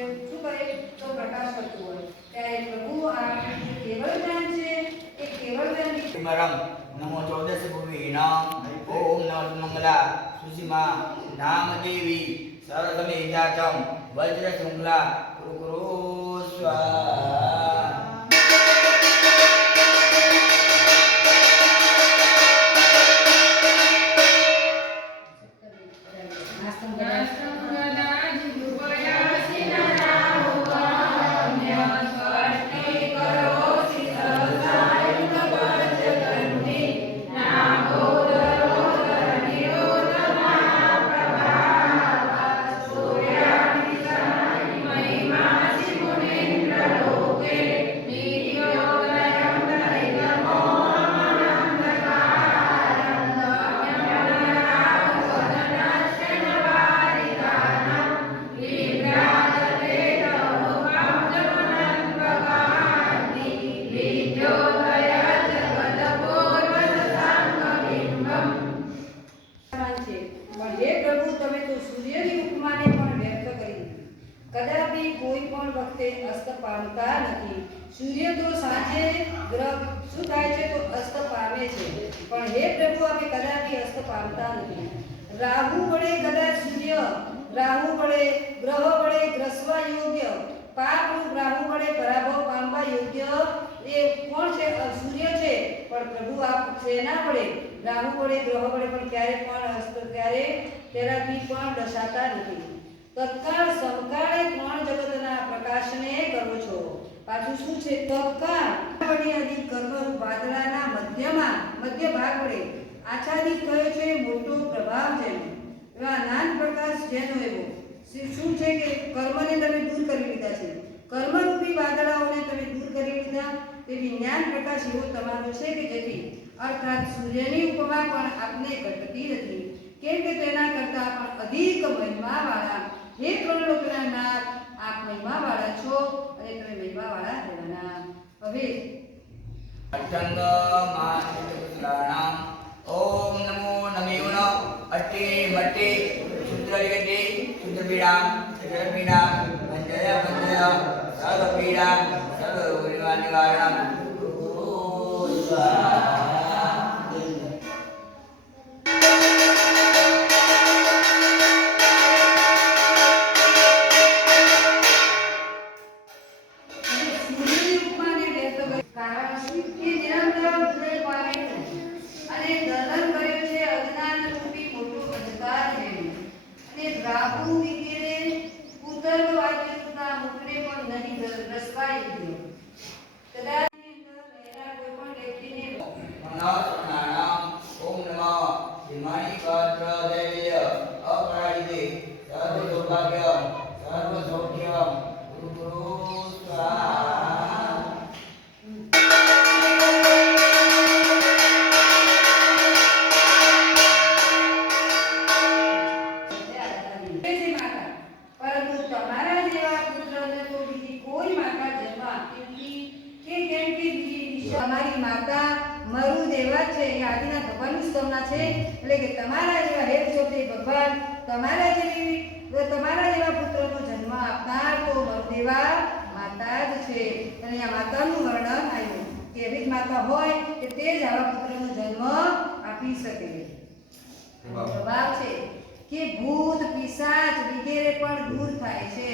શું કરે તો પ્રકાશ કરતું હોય ત્યારે પ્રભુ આ કેવળ જ્ઞાન છે એ કેવળ જ્ઞાન મરમ નમો ચૌદશ ભૂમિ નામ ઓમ નમઃ મંગલા સુષિમા નામ દેવી સર્વગમે જાચમ વજ્ર શૃંગલા કુરુ સ્વાહા કદાપી કોઈ પણ વખતે અસ્ત પામતા નથી. સૂર્ય તો સાંજે ગ્રહ શું થાય છે તો અસ્ત પામે છે, પણ હે પ્રભુ આપણે કદાપી અસ્ત પામતા નથી. રાહુ વડે કદાચ સૂર્ય, રાહુ વડે ગ્રહ વડે ગ્રસવા યોગ્ય, પાપરૂપ રાહુ વડે પરાભવ પામવા યોગ્ય એ કોણ છે? સૂર્ય છે. પણ પ્રભુ આપ સેના વડે, રાહુ વડે ગ્રહ વડે પણ ક્યારે પણ અસ્ત ક્યારે તેનાથી પણ દશાતા નથી. તત્કાળ સમકાળે ત્રણ જગતના પ્રકાશને કરો છો. પાછું શું છે? તત્કાળ વડે અધિક કર્મ વાદળાના મધ્ય ભાગ વડે આચ્છાદિત થયો છે મોટો પ્રભાવ જેનો, એવા નાન પ્રકાશ જેનો એવો શું છે કે કર્મને તમે દૂર કરી લીધા છે, કર્મરૂપી વાદળાઓને તમે દૂર કરી લીધા. તેવી જ્ઞાન પ્રકાશ એવો તમારો છે કે જેથી અર્થાત સૂર્યની ઉપમા પણ આપને ઘટતી નથી, કેમ કે તેના કરતા પણ અધિક મહિમાવાળા હે ત્રણ લોકના નાથ આપ મહિમાવાળા છો અને તમે મહિમાવાળા રહેવાના. હવે અષ્ટંગ માનસુત્રાણામ ઓમ નમો નમેવન અટ્ટે મટ્ટે શુદ્રલિગતે શુદ્રપીડામ શુદ્રપીડામ ભંજય ભંજય સર્વપીડા સર્વનિવારણમ સ્વાહા. રાહુ વગેરે ઉત્તર વાયુના મુખને પણ નહીં રસવાય ગયો. કદાચ રહેલા કોઈ પણ વ્યક્તિને મનોસ્નાનામ ઓમ નમઃ હિમાની ભદ્રદેવ્ય અપરાજિતે સર્વ સૌભાગ્યમ સર્વ સૌખ્યમ ગુરુ સ્વાહા. તમારી માતા મરુ દેવા છે એ આદિના ભગવાનની સ્તવના છે, એટલે કે તમારા જેવા હેત છો તે ભગવાન તમારા જેવા પુત્રનો જન્મ આપનાર તો મરુદેવા માતા જ છે. અને આ માતાનું વર્ણન આવ્યું કે એવી જ માતા હોય કે તે જ આવા પુત્રનો જન્મ આપી શકે. પ્રભાવ છે કે ભૂત પિશાચ વગેરે પણ દૂર થાય છે.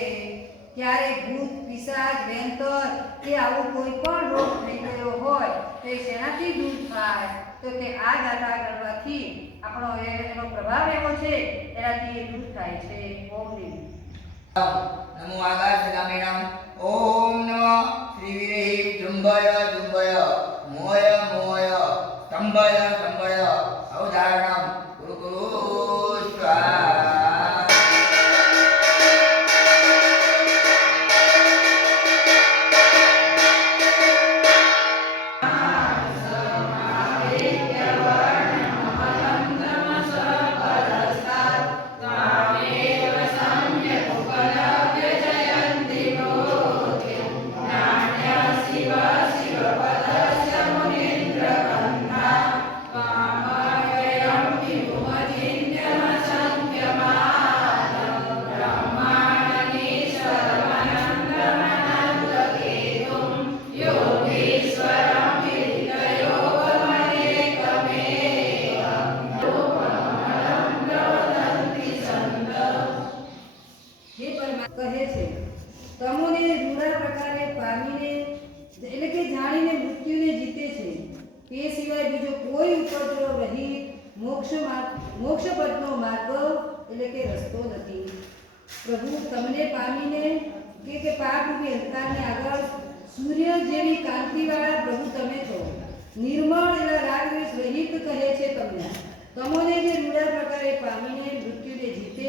ક્યારે ભૂત પિશાચ વેંતર કે આવો કોઈ પણ રોગ થઈ ગયો હોય તો શેનાથી દૂર થાય? તો કે આ ગાથા કરવાથી આપણો એનો પ્રભાવ એવો છે એનાથી એ દૂર થાય છે. ઓમ નમો આકાશગામિનામ ઓમ નમઃ શ્રીવીરે જુંબય જુંબય મોય મોય સ્તંભય સ્તંભય અવધારણમ ગુરુ ગુરુ સ્વાહા. કહે છે, તમોને રૂડા પ્રકારે પામીને એટલે કે જાણીને મૃત્યુને જીતે છે. તે સિવાય બીજો કોઈ ઉપદ્રવ રહિત મોક્ષ પદનો માર્ગ એટલે કે રસ્તો નથી. પ્રભુ તમને પામીને કે પાપરૂપી અંધકારને આગળ સૂર્ય જેવી કાંતિવાળા પ્રભુ તમે છો. નિર્મળ એવા રાગદ્વેષ રહિત કહે છે તમને. તમોને જે રૂડા પ્રકારે પામીને મૃત્યુને જીતે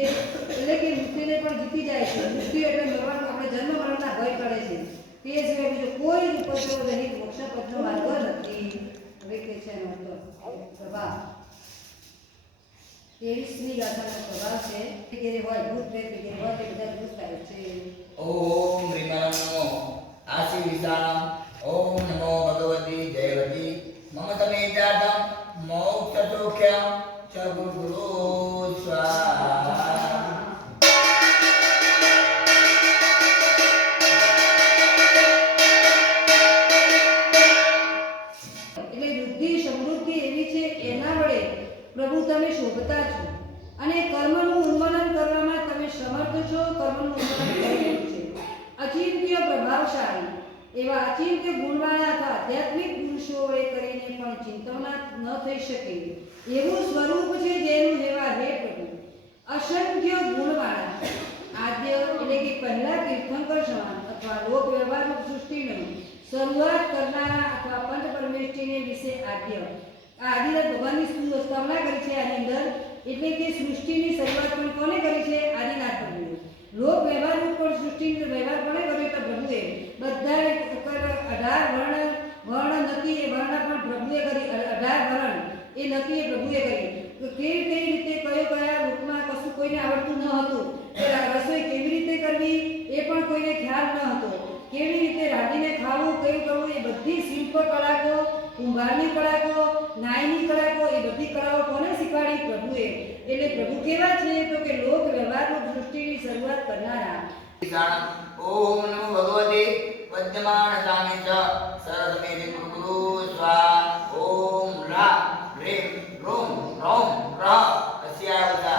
એટલે કે મૃત્યુને પણ જીતી જાય છે. મૃત્યુ એટલે મરણ, આપણે જન્મ મરણના ભય કરે છે. તે સિવાય બીજો કોઈ ઉપદ્રવ રહિત મોક્ષ પદનો માર્ગ નથી. હવે કે છે એનો પ્રભાવ 23મી ગાથાનો પ્રભાવ છે. વગેરે હોય ભૂત પ્રેત વગેરે હોય તે બધા દૂર થાય છે. ઓમ રીમાન નમો આસી વિશાલમ ઓમ નમો ભગવતી જયવતી મમ તમેજાતમ મોક્ષ ચોખ્યમ ચ ગુરુ સ્વાહા. એટલે વૃદ્ધિ સમૃદ્ધિ એવી છે એના વડે પ્રભુ તમે શોભતા છો અને કર્મનું ઉન્મૂલન કરવામાં તમે સમર્થ છો. કર્મનું ઉન્મૂલન કરેલું છે. અચિંત્ય પ્રભાવશાળી એવા અચિંત્ય ગુણવાળા અથવા આધ્યાત્મિક પુરુષો વડે કરીને પણ ચિંતવના ન થઈ શકે એવું સ્વરૂપ છે જેનું હેવા હે પ્રભુ. અસંખ્ય ગુણવાળા આદ્ય એટલે કે પહેલા તીર્થંકર સમાન અથવા લોક વ્યવહારરૂપ સૃષ્ટિનો શરૂઆત કરનારા અથવા પંચ પરમેષ્ઠીને વિશે આદ્ય. આ આદિનાથ ભગવાનની સ્થાપના કરી છે આની અંદર. એટલે કે સૃષ્ટિની શરૂઆત પણ કોને કરી છે? આદિનાથ પ્રભુએ. લોક વ્યવહારરૂપ પણ સૃષ્ટિનો વ્યવહાર કોને કર્યો? તો પ્રભુએ. બધા 18 વર્ણ નથી એ વર્ણ પણ પ્રભુએ કરી. 18 વર્ણ એ નથી એ પ્રભુએ કરી. તો કેવી રીતે કયા રૂપમાં કશું કોઈને આવડતું ન હતું. રસોઈ કેવી રીતે કરવી એ પણ કોઈને ખ્યાલ ન હતો. કેવી રીતે રાંધીને ખાવું, કયું કરવું, એ બધી શિલ્પ કળાકો, કુંભારની કળાકો, નાયની કળાકો, એ બધી કળાઓ કોને શીખવાડી? પ્રભુએ. એટલે પ્રભુ કેવા છે? તો કે લોક વ્યવહારરૂપ સૃષ્ટિની શરૂઆત કરનારા. વિશાલમ ઓમ નમો ભગવતે વદ્યમાન સામે ચ સરસ્વતી ગુરુ સ્વાહા. ઓમ રા રેમ રોમ રોમ ર અસ્યાવતા